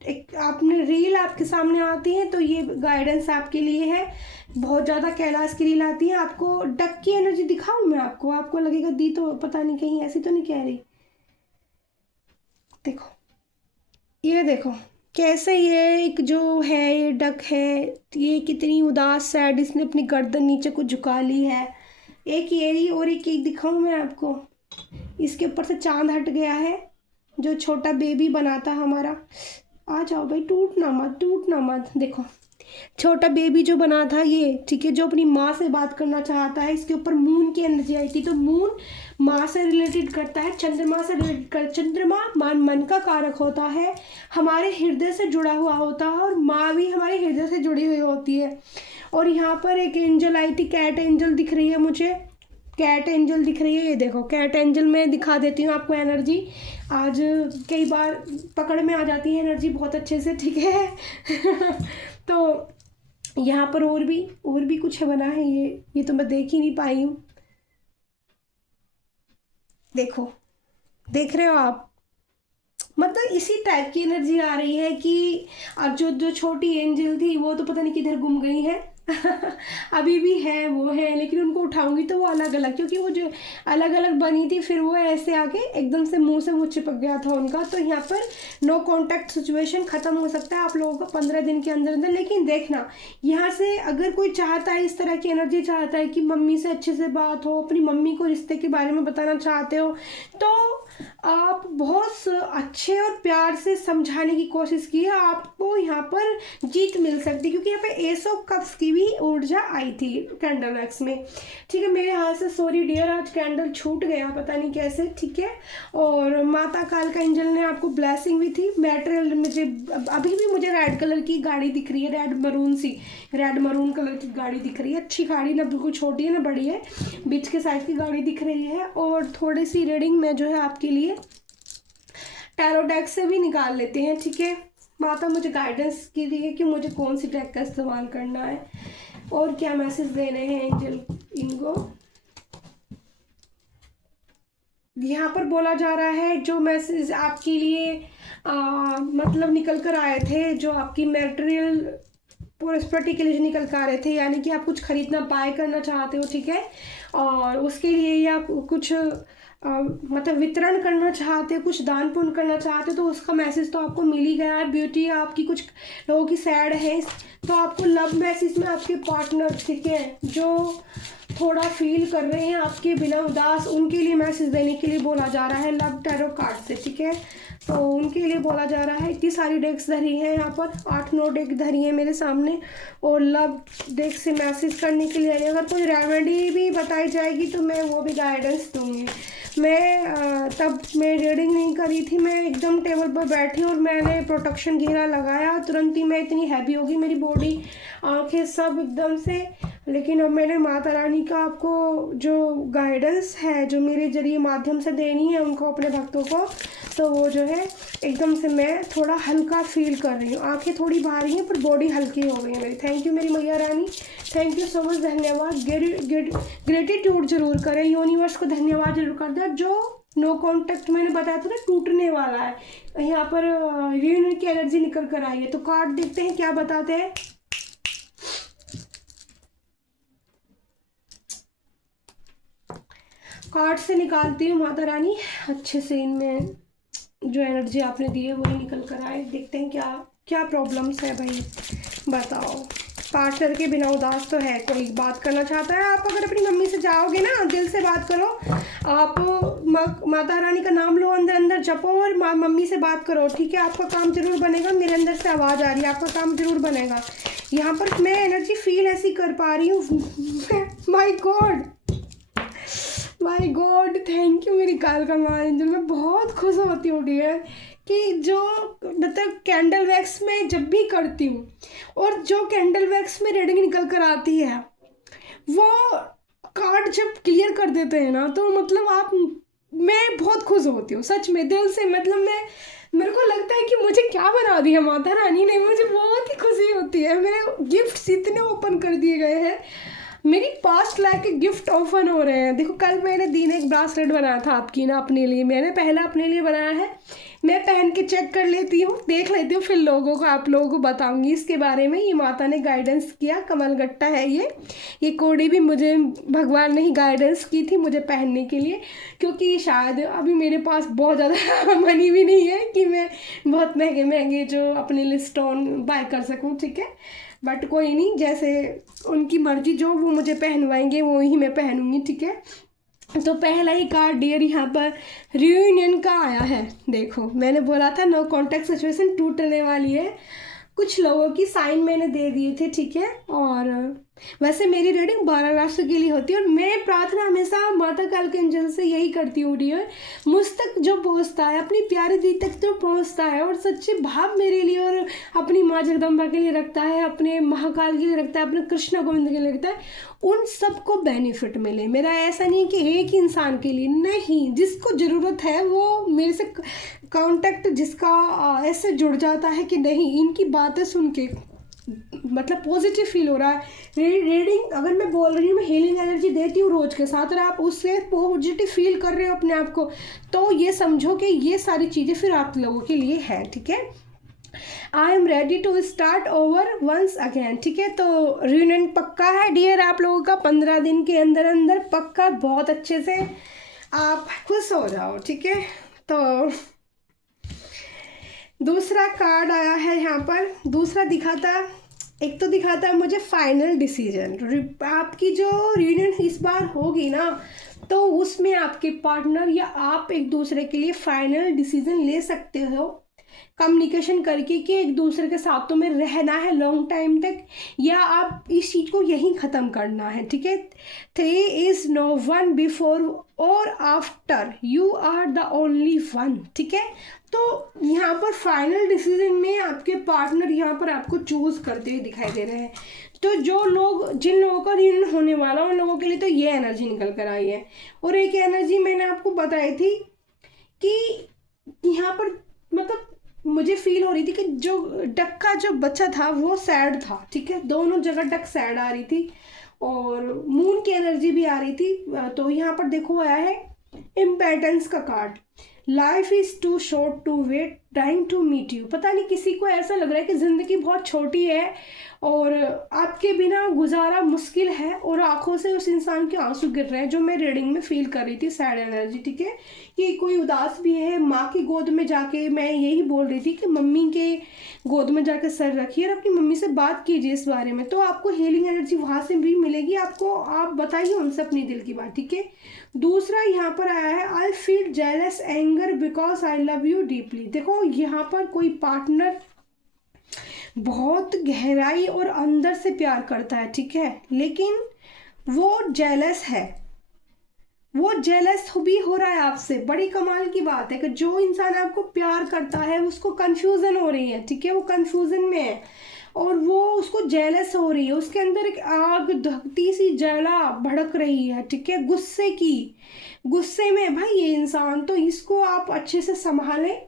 एक आपने रील आपके सामने आती है, तो ये गाइडेंस आपके लिए है। बहुत ज़्यादा कैलाश की रील आती है। आपको डक की एनर्जी दिखाऊँ मैं आपको, आपको लगेगा दी तो पता नहीं कहीं ऐसी तो नहीं कह रही। देखो, ये देखो कैसे, ये एक जो है ये डक है, ये कितनी उदास सैड, इसने अपनी गर्दन नीचे को झुका ली है। एक ये रही, और एक दिखाऊँ मैं आपको, इसके ऊपर से चांद हट गया है, जो छोटा बेबी बना था हमारा। आ जाओ भाई, टूटना मत टूटना मत। देखो छोटा बेबी जो बना था ये, ठीक है, जो अपनी माँ से बात करना चाहता है। इसके ऊपर मून की एनर्जी आई थी, तो मून माँ से रिलेटेड करता है, चंद्रमा से रिलेटेड कर, चंद्रमा मन का कारक होता है, हमारे हृदय से जुड़ा हुआ होता है, और माँ भी हमारे हृदय से जुड़ी हुई होती है। और यहाँ पर एक एंजल आई थी, कैट एंजल दिख रही है मुझे, कैट एंजल दिख रही है, ये देखो कैट एंजल। मैं दिखा देती हूँ आपको एनर्जी, आज कई बार पकड़ में आ जाती है एनर्जी बहुत अच्छे से, ठीक है। तो यहाँ पर और भी कुछ बना है, ये तो मैं देख ही नहीं पाई हूँ। देखो, देख रहे हो आप, मतलब इसी टाइप की एनर्जी आ रही है कि अब जो छोटी एंजल थी वो तो पता नहीं किधर गुम गई है। अभी भी है, वो है, लेकिन उनको उठाऊंगी तो वो अलग अलग, क्योंकि वो जो अलग अलग बनी थी, फिर वो ऐसे आके एकदम से मुंह से मुंह चिपक गया था उनका। तो यहाँ पर नो कांटेक्ट सिचुएशन ख़त्म हो सकता है आप लोगों का 15 दिन के अंदर अंदर। लेकिन देखना, यहाँ से अगर कोई चाहता है, इस तरह की एनर्जी चाहता है कि मम्मी से अच्छे से बात हो, अपनी मम्मी को रिश्ते के बारे में बताना चाहते हो, तो आप बहुत अच्छे और प्यार से समझाने की कोशिश की है, आपको यहाँ पर जीत मिल सकती है, क्योंकि यहाँ पे एस ऑफ कप्स की भी ऊर्जा आई थी कैंडल वैक्स में, ठीक है। मेरे हाथ से सॉरी डियर, आज कैंडल छूट गया पता नहीं कैसे, ठीक है। और माता काल का एंजल ने आपको ब्लेसिंग भी थी। मैटेरियल मुझे अभी भी मुझे रेड कलर की गाड़ी दिख रही है, रेड मरून कलर की गाड़ी दिख रही है, अच्छी गाड़ी, ना बिल्कुल छोटी है ना बड़ी है, बीच के साइड की गाड़ी दिख रही है। और थोड़ी सी रीडिंग में जो है आपके लिए टैरो डेक से भी निकाल लेते हैं, ठीक है। माता मुझे गाइडेंस कीजिए कि मुझे कौन सी डेक का इस्तेमाल करना है और क्या मैसेज देने हैं एंजल इनको। यहाँ पर बोला जा रहा है जो मैसेज आपके लिए मतलब निकल कर आए थे, जो आपकी मैटेरियल प्रोस्पेरिटी के लिए निकल कर आ रहे थे, यानी कि आप कुछ खरीदना बाय करना चाहते हो, ठीक है, और उसके लिए या कुछ मतलब वितरण करना चाहते हो, कुछ दान पुण्य करना चाहते हो, तो उसका मैसेज तो आपको मिल ही गया है। ब्यूटी आपकी, कुछ लोगों की सैड है, तो आपको लव मैसेज में आपके पार्टनर, ठीक है, जो थोड़ा फील कर रहे हैं आपके बिना उदास, उनके लिए मैसेज देने के लिए बोला जा रहा है लव टैरो कार्ड से, ठीक है। तो उनके लिए बोला जा रहा है। इतनी सारी डेक्स धरी है यहाँ पर, 8-9 डेक धरी है मेरे सामने, और लव डेक से मैसेज करने के लिए अगर कोई रेमेडी भी बताई जाएगी तो मैं वो भी गाइडेंस दूंगी। मैं रीडिंग नहीं करी थी, मैं एकदम टेबल पर बैठी और मैंने प्रोटेक्शन घेरा लगाया, तुरंत ही मैं इतनी हैवी होगी मेरी बॉडी, आंखें सब एकदम से। लेकिन अब मैंने माता रानी का आपको जो गाइडेंस है, जो मेरे जरिए माध्यम से देनी है उनको, अपने भक्तों को, तो वो जो है एकदम से मैं थोड़ा हल्का फील कर रही हूँ। आंखें थोड़ी भारी हैं पर बॉडी हल्की हो गई है मेरी। थैंक यू मेरी मैया रानी, थैंक यू सो मच, धन्यवाद। ग्रेटिट्यूड जरूर करें, यूनिवर्स को धन्यवाद जरूर कर दें। जो नो कॉन्टेक्ट मैंने बताया था ना टूटने वाला है, यहाँ पर यूनियन की एनर्जी निकल कर आई है। तो कार्ड देखते हैं क्या बताते हैं। कार्ड से निकालती हूँ माता रानी, अच्छे से इनमें जो एनर्जी आपने दी है वही निकल कर आए। देखते हैं क्या क्या प्रॉब्लम्स है भाई, बताओ। पार्टनर के बिना उदास तो है, कोई बात करना चाहता है। आप अगर अपनी मम्मी से जाओगे ना, दिल से बात करो, आप माता रानी का नाम लो, अंदर अंदर जपो और मम्मी से बात करो, ठीक है। आपका काम जरूर बनेगा। मेरे अंदर से आवाज़ आ रही है, आपका काम जरूर बनेगा। यहाँ पर मैं एनर्जी फील ऐसी कर पा रही हूँ। My God, my God, thank you मेरी काल का माँ एंजल। मैं बहुत खुश होती हूँ डियर कि जो मतलब कैंडल वैक्स में जब भी करती हूँ और जो कैंडल वैक्स में रीडिंग निकल कर आती है, वो कार्ड जब क्लियर कर देते हैं ना, तो मतलब आप, मैं बहुत खुश होती हूँ सच में, दिल से। मतलब मेरे को लगता है कि मुझे क्या बना दिया माता रानी ने, मुझे बहुत ही खुशी होती है। मेरे गिफ्ट्स इतने ओपन कर दिए गए हैं, मेरी पास्ट लाइफ के गिफ्ट ओपन हो रहे हैं। देखो कल मैंने दिन एक ब्रासलेट बनाया था आपकी ना, अपने लिए, मैंने पहला अपने लिए बनाया है। मैं पहन के चेक कर लेती हूँ, देख लेती हूँ, फिर लोगों को, आप लोगों को बताऊंगी इसके बारे में। ये माता ने गाइडेंस किया, कमल गट्टा है ये कोड़ी भी मुझे भगवान ने ही गाइडेंस की थी मुझे पहनने के लिए, क्योंकि शायद अभी मेरे पास बहुत ज़्यादा मनी भी नहीं है कि मैं बहुत महंगे महंगे जो अपने लिए स्टोन बाय कर सकूँ, ठीक है। बट कोई नहीं, जैसे उनकी मर्जी, जो वो मुझे पहनवाएंगे वो ही मैं पहनूंगी, ठीक है। तो पहला ही कार्ड डियर यहाँ पर रियूनियन का आया है। देखो मैंने बोला था नो कॉन्टैक्ट सिचुएशन टूटने वाली है। कुछ लोगों की साइन मैंने दे दिए थे, ठीक है। और वैसे मेरी रीडिंग 12 राशि के लिए होती है और मैं प्रार्थना हमेशा माता काल के एंजल से यही करती हूँ डियर, मुझ तक जो पहुँचता है, अपनी प्यारी दी तक जो पहुँचता है और सच्चे भाव मेरे लिए और अपनी माँ जगदम्बा के लिए रखता है, अपने महाकाल के लिए रखता है, अपने कृष्ण गोविंद के लिए रखता है, उन सबको बेनिफिट मिले। मेरा ऐसा नहीं कि एक ही इंसान के लिए, नहीं, जिसको ज़रूरत है वो मेरे से कांटेक्ट, जिसका ऐसे जुड़ जाता है कि नहीं इनकी बातें सुन के मतलब पॉजिटिव फील हो रहा है। रीडिंग अगर मैं बोल रही हूँ, मैं हीलिंग एनर्जी देती हूँ रोज़ के साथ, और आप उससे पॉजिटिव फील कर रहे हो अपने आप को, तो ये समझो कि ये सारी चीज़ें फिर आप लोगों के लिए है, ठीक है। I am ready to start over once again, ठीक है। तो रियूनियन पक्का है डियर आप लोगों का, 15 दिन के अंदर अंदर पक्का, बहुत अच्छे से आप खुश हो जाओ, ठीक है। तो दूसरा कार्ड आया है यहाँ पर, दूसरा दिखाता, एक तो दिखाता है मुझे फाइनल डिसीजन। आपकी जो रियूनियन इस बार होगी ना, तो उसमें आपके पार्टनर या आप एक दूसरे के लिए फाइनल डिसीजन ले सकते हो, कम्युनिकेशन करके कि एक दूसरे के साथ तो में रहना है लॉन्ग टाइम तक, या आप इस चीज़ को यहीं ख़त्म करना है, ठीक है। 3 इज़ नो वन बिफोर और after, you are the only one, ठीक है। तो यहाँ पर फाइनल डिसीजन में आपके पार्टनर यहाँ पर आपको चूज़ करते हुए दिखाई दे रहे हैं। तो जो लोग, जिन लोगों का रियूनियन होने वाला, उन लोगों के लिए तो ये एनर्जी निकल कर आई है। और एक एनर्जी मैंने आपको बताई थी कि यहाँ पर मतलब मुझे फील हो रही थी कि जो डक का जो बच्चा था वो सैड था, ठीक है। दोनों जगह डक सैड आ रही थी और मून की एनर्जी भी आ रही थी। तो यहाँ पर देखो आया है इम्पेटेंस का card, life is too short to wait time to meet you. पता नहीं किसी को ऐसा लग रहा है कि ज़िंदगी बहुत छोटी है और आपके बिना गुजारा मुश्किल है, और आंखों से उस इंसान के आंसू गिर रहे हैं, जो मैं रीडिंग में फील कर रही थी, सैड एनर्जी, ठीक है। कि कोई उदास भी है, माँ की गोद में जाके, मैं यही बोल रही थी कि मम्मी के गोद में जाके सर रखिए और अपनी मम्मी से बात कीजिए इस बारे में, तो आपको हीलिंग एनर्जी वहाँ से भी मिलेगी आपको। आप बताइए उनसे अपनी दिल की बात, ठीक है। दूसरा यहाँ पर आया है I feel jealous anger because I love you deeply. देखो यहाँ पर कोई पार्टनर बहुत गहराई और अंदर से प्यार करता है, ठीक है, लेकिन वो जेलस है, वो जेलस भी हो रहा है आपसे। बड़ी कमाल की बात है कि जो इंसान आपको प्यार करता है उसको कंफ्यूजन हो रही है, ठीक है, वो कंफ्यूजन में है और वो उसको जेलस हो रही है, उसके अंदर एक आग धकती सी जला भड़क रही है, ठीक है, गुस्से की, गुस्से में भाई ये इंसान। तो इसको आप अच्छे से संभालें,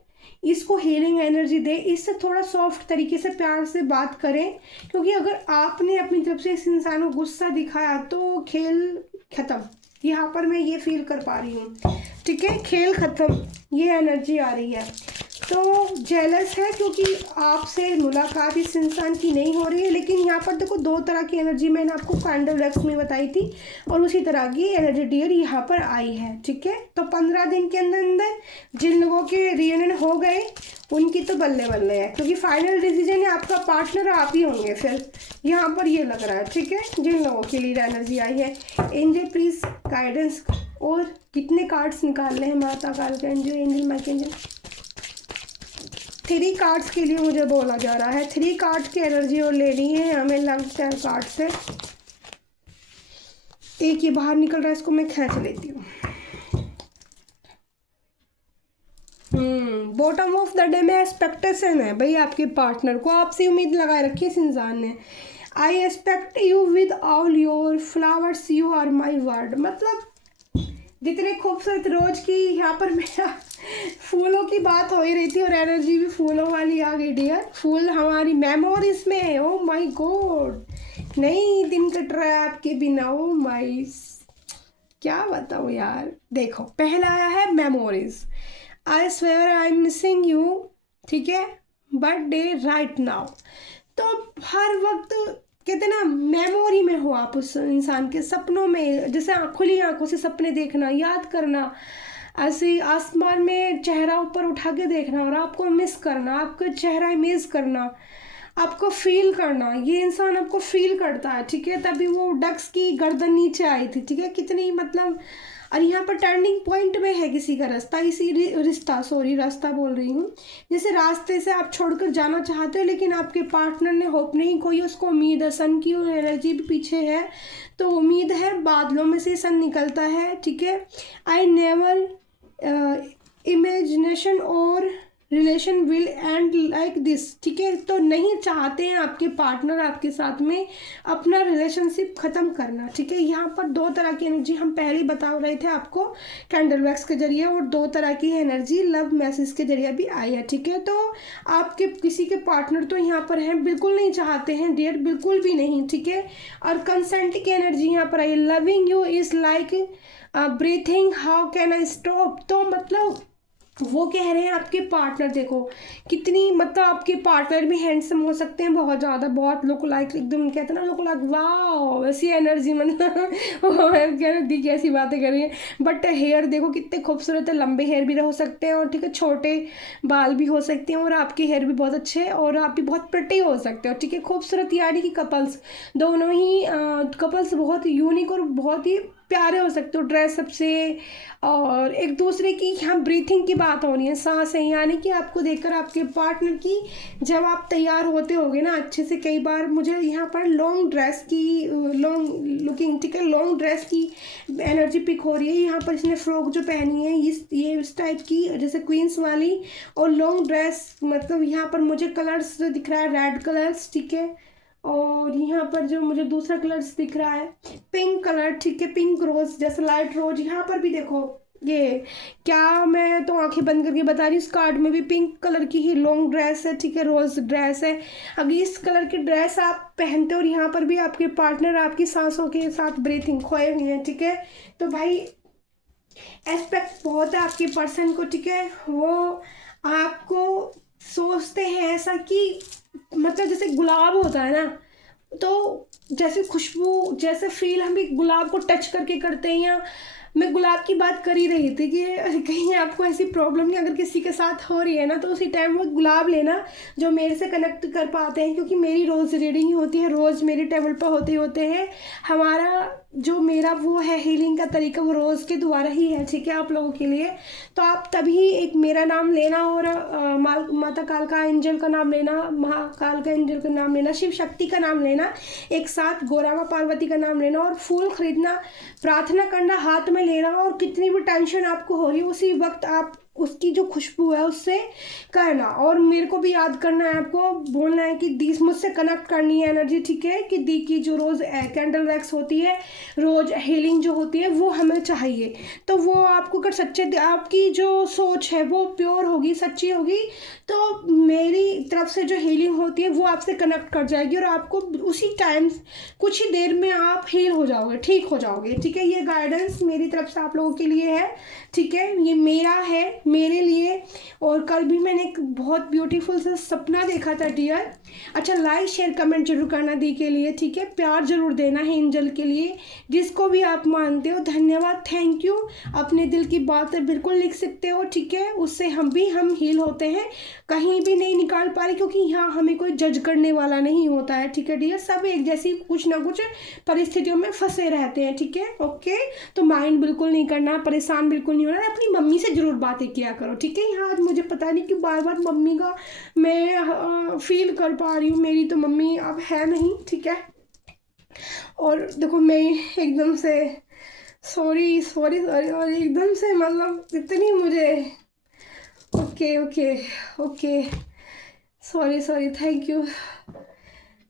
इसको हीलिंग एनर्जी दे, इससे थोड़ा सॉफ्ट तरीके से प्यार से बात करें, क्योंकि अगर आपने अपनी तरफ से इस इंसान को गुस्सा दिखाया तो खेल खत्म। यहाँ पर मैं ये फील कर पा रही हूँ, ठीक है, खेल खत्म, ये एनर्जी आ रही है। तो जेलस है क्योंकि आपसे मुलाकात इस इंसान की नहीं हो रही है। लेकिन यहाँ पर देखो 2 तरह की एनर्जी मैंने आपको कैंडल वैक्स में बताई थी और उसी तरह की एनर्जी डियर यहाँ पर आई है, ठीक है। तो 15 दिन के अंदर अंदर जिन लोगों के रियूनियन हो गए उनकी तो बल्ले बल्ले है, क्योंकि फाइनल डिसीजन है आपका पार्टनर आप ही होंगे फिर, यहाँ पर ये लग रहा है। ठीक है, जिन लोगों के लिए एनर्जी आई है, एंजल प्लीज गाइडेंस। और कितने कार्ड्स निकालने हैं माता काल का angel, angel Mike angel? 3 cards के लिए मुझे बोला जा रहा है, 3 कार्ड की एनर्जी और लेनी है हमें लंग टेल कार्ड से। एक ये बाहर निकल रहा है, इसको मैं खींच लेती हूँ। बॉटम ऑफ द डे में एक्सपेक्टेशन है भाई, आपके पार्टनर को आपसे उम्मीद लगाए रखी है इस इंसान ने। I expect you with all your flowers, you are my word. मतलब जितने खूबसूरत रोज की यहाँ पर मेरा फूलों की बात हो ही रही थी और एनर्जी भी फूलों वाली आ गई डियर। फूल हमारी मेमोरीज में है। ओ माय गॉड, नहीं दिन कट रहा है आपके बिना। ओ माय, क्या बताऊँ यार। देखो पहला आया है memories, I swear I am missing you, ठीक है, बट डे राइट नाउ। तो हर वक्त कहते ना मेमोरी में हो आप उस इंसान के, सपनों में, जैसे खुली आंखों से सपने देखना, याद करना, ऐसे आसमान में चेहरा ऊपर उठा के देखना और आपको मिस करना, आपका चेहरा इमेज करना, आपको फील करना। ये इंसान आपको फील करता है, ठीक है, तभी वो डक्स की गर्दन नीचे आई थी, ठीक है, कितनी मतलब। और यहाँ पर टर्निंग पॉइंट में है किसी का रास्ता, रास्ता बोल रही हूँ। जैसे रास्ते से आप छोड़कर जाना चाहते हो लेकिन आपके पार्टनर ने होप नहीं खोई, उसको उम्मीद है, सन की एनर्जी भी पीछे है, तो उम्मीद है, बादलों में से सन निकलता है, ठीक है। आई नेवर इमेजिनेशन और relation will and like this, ठीक है। तो नहीं चाहते हैं आपके पार्टनर आपके साथ में अपना रिलेशनशिप ख़त्म करना, ठीक है। यहाँ पर 2 तरह की एनर्जी हम पहले ही बता रहे थे आपको कैंडल वैक्स के जरिए, और 2 तरह की एनर्जी लव मैसेज के जरिए भी आई है, ठीक है। तो आपके किसी के पार्टनर तो यहाँ पर हैं, बिल्कुल नहीं चाहते हैं डियर, बिल्कुल भी नहीं, ठीक है। और कंसेंट की एनर्जी यहाँ पर आई, loving you is like breathing, how can I stop. तो मतलब वो कह रहे हैं आपके पार्टनर, देखो कितनी मतलब आपके पार्टनर भी हैंडसम हो सकते हैं बहुत ज़्यादा, बहुत लुक लाइक, एकदम कहते हैं ना लुक लाइक, वाह वैसी एनर्जी, मतलब दी कैसी बातें कर रही हैं। बट हेयर देखो कितने खूबसूरत है, लंबे हेयर भी हो सकते हैं और ठीक है छोटे बाल भी हो सकते हैं, और आपके हेयर भी बहुत अच्छे हैं और आप भी बहुत प्रिटी हो सकते हो, ठीक है। खूबसूरत यानी कि कपल्स दोनों ही कपल्स बहुत यूनिक और बहुत ही प्यारे हो सकते हो ड्रेसअप से, और एक दूसरे की यहाँ ब्रीथिंग की बात हो रही है, सांस है, यानी कि आपको देखकर आपके पार्टनर की जब आप तैयार होते होगे ना अच्छे से, कई बार मुझे यहाँ पर लॉन्ग ड्रेस की, लॉन्ग लुकिंग, ठीक है, लॉन्ग ड्रेस की एनर्जी पिक हो रही है। यहाँ पर इसने फ्रॉक जो पहनी है ये इस टाइप की जैसे क्वींस वाली, और लॉन्ग ड्रेस, मतलब यहाँ पर मुझे कलर्स दिख रहा है, रेड कलर्स, ठीक है। और यहाँ पर जो मुझे दूसरा कलर दिख रहा है पिंक कलर, ठीक है, पिंक रोज जैसे लाइट रोज। यहाँ पर भी देखो ये क्या, मैं तो आंखें बंद करके बता रही हूँ, इस कार्ड में भी पिंक कलर की ही लॉन्ग ड्रेस है, ठीक है, रोज ड्रेस है। अगर इस कलर की ड्रेस आप पहनते हो और यहाँ पर भी आपके पार्टनर आपकी सांसों के साथ ब्रीथिंग खोए हुए हैं, ठीक है। तो भाई एस्पेक्ट बहुत है आपके पर्सन को, ठीक है। वो आपको सोचते हैं ऐसा कि मतलब जैसे गुलाब होता है ना, तो जैसे खुशबू, जैसे फील हम एक गुलाब को टच करके करते हैं, या मैं गुलाब की बात कर ही रही थी कि कहीं आपको ऐसी प्रॉब्लम नहीं अगर किसी के साथ हो रही है ना, तो उसी टाइम वो गुलाब लेना जो मेरे से कनेक्ट कर पाते हैं, क्योंकि मेरी रोज़ रीडिंग ही होती है, रोज़ मेरी टेबल पर होते हैं। हमारा जो मेरा वो है हीलिंग का तरीका वो रोज़ के द्वारा ही है, ठीक है, आप लोगों के लिए। तो आप तभी एक मेरा नाम लेना और माता काल का एंजल का नाम लेना, महाकाल का एंजल का नाम लेना, शिव शक्ति का नाम लेना, एक साथ गोरामा पार्वती का नाम लेना और फूल खरीदना, प्रार्थना करना, हाथ में लेना, और कितनी भी टेंशन आपको हो रही है उसी वक्त आप उसकी जो खुशबू है उससे करना, और मेरे को भी याद करना है, आपको बोलना है कि दी मुझसे कनेक्ट करनी है एनर्जी, ठीक है, कि दी की जो रोज़ कैंडल वैक्स होती है, रोज़ हीलिंग जो होती है वो हमें चाहिए। तो वो आपको अगर सच्चे, आपकी जो सोच है वो प्योर होगी, सच्ची होगी, तो मेरी तरफ से जो हीलिंग होती है वो आपसे कनेक्ट कर जाएगी और आपको उसी टाइम कुछ ही देर में आप हील हो जाओगे, ठीक हो जाओगे, ठीक है। ये गाइडेंस मेरी तरफ से आप लोगों के लिए है, ठीक है, ये मेरा है, मेरे लिए। और कल भी मैंने एक बहुत ब्यूटीफुल सा सपना देखा था डियर। अच्छा, लाइक शेयर कमेंट जरूर करना दी के लिए, ठीक है, प्यार जरूर देना है एंजल के लिए, जिसको भी आप मानते हो। धन्यवाद, थैंक यू। अपने दिल की बातें बिल्कुल लिख सकते हो, ठीक है, उससे हम हील होते हैं। कहीं भी नहीं निकाल पा रहे, क्योंकि यहाँ हमें कोई जज करने वाला नहीं होता है, ठीक है डियर। सब एक जैसी कुछ ना कुछ परिस्थितियों में फंसे रहते हैं, ठीक है, ओके। तो माइंड बिल्कुल नहीं करना, परेशान बिल्कुल नहीं होना, अपनी मम्मी से जरूर बातें किया करो, ठीक है। यहाँ आज मुझे पता नहीं कि बार बार मम्मी का मैं फील कर पा रही हूँ। मेरी तो मम्मी अब है नहीं, ठीक है। और देखो मैं एकदम से सॉरी सॉरी सॉरी, और एकदम से मतलब इतनी मुझे okay okay okay, sorry sorry, thank you.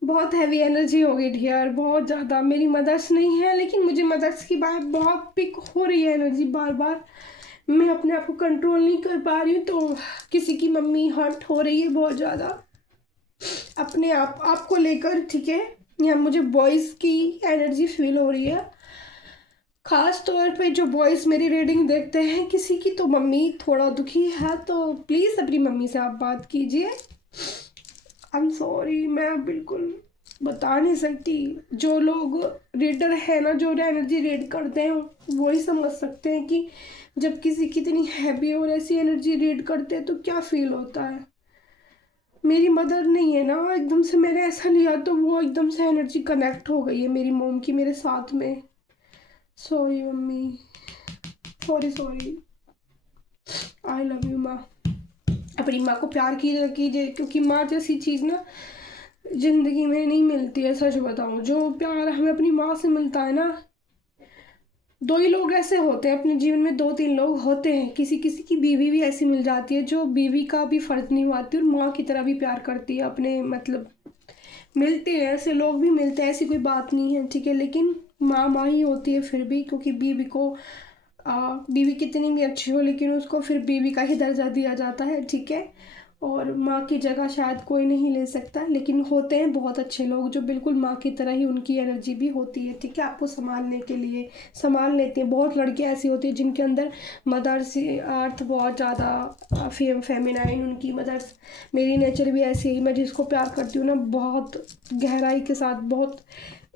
बहुत हैवी एनर्जी हो गई यार, बहुत ज़्यादा। मेरी मदर्स नहीं है, लेकिन मुझे मदर्स की बात बहुत पिक हो रही है एनर्जी बार बार। मैं अपने आप को कंट्रोल नहीं कर पा रही हूँ, तो किसी की मम्मी हर्ट हो रही है बहुत ज़्यादा अपने आप को लेकर, ठीक है। यहाँ मुझे बॉयज़ की एनर्जी फील हो रही है, ख़ास तौर पे जो बॉयज़ मेरी रीडिंग देखते हैं, किसी की तो मम्मी थोड़ा दुखी है, तो प्लीज़ अपनी मम्मी से आप बात कीजिए। आई एम सॉरी, मैं बिल्कुल बता नहीं सकती। जो लोग रीडर है ना, जो एनर्जी रीड करते हैं, वो ही समझ सकते हैं कि जब किसी की इतनी हैवी और ऐसी एनर्जी रीड करते हैं तो क्या फील होता है। मेरी मदर नहीं है ना, एकदम से मैंने ऐसा लिया तो वो एकदम से एनर्जी कनेक्ट हो गई है मेरी मोम की मेरे साथ में। Sorry mummy, sorry sorry, I love you माँ। अपनी माँ को प्यार कीजिए, क्योंकि माँ जैसी चीज़ ना ज़िंदगी में नहीं मिलती है। सच बताऊँ, जो प्यार हमें अपनी माँ से मिलता है ना, दो ही लोग ऐसे होते हैं अपने जीवन में, दो तीन लोग होते हैं। किसी किसी की बीवी भी ऐसी मिल जाती है जो बीवी का भी फर्ज नहीं होती और माँ की तरह भी प्यार करती है अपने, मतलब मिलते हैं, ऐसे लोग भी मिलते हैं, ऐसी कोई बात नहीं है, ठीक है। लेकिन माँ माँ ही होती है फिर भी, क्योंकि बीवी को बीवी कितनी भी अच्छी हो, लेकिन उसको फिर बीवी का ही दर्जा दिया जाता है, ठीक है। और माँ की जगह शायद कोई नहीं ले सकता, लेकिन होते हैं बहुत अच्छे लोग जो बिल्कुल माँ की तरह ही उनकी एनर्जी भी होती है, ठीक है, आपको संभालने के लिए संभाल लेते हैं। बहुत लड़कियाँ ऐसी होती हैं जिनके अंदर मदर्स अर्थ बहुत ज़्यादा फेमिनाइन उनकी मदर्स। मेरी नेचर भी ऐसी है, मैं जिसको प्यार करती हूँ ना बहुत गहराई के साथ, बहुत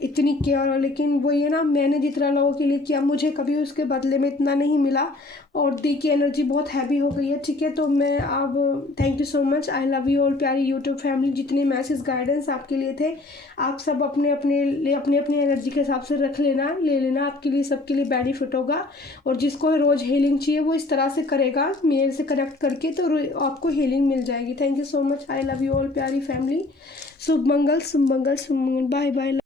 इतनी केयर हो, लेकिन वो ये ना, मैंने जितना लोगों के लिए किया मुझे कभी उसके बदले में इतना नहीं मिला। और दी की एनर्जी बहुत हैवी हो गई है, ठीक है। तो मैं अब thank you so much, I love you all प्यारी यूट्यूब फैमिली। जितने मैसेज गाइडेंस आपके लिए थे, आप सब अपने अपने लिए अपनी अपनी एनर्जी के हिसाब से रख लेना, ले लेना, आपके लिए सबके लिए बेनिफिट होगा। और जिसको रोज़ हीलिंग चाहिए वो इस तरह से करेगा मेरे से कनेक्ट करके, तो आपको हीलिंग मिल जाएगी। Thank you so much, I love you all प्यारी फैमिली। शुभ मंगल, शुभ मंगल, शुभ मंगल, बाय बाय।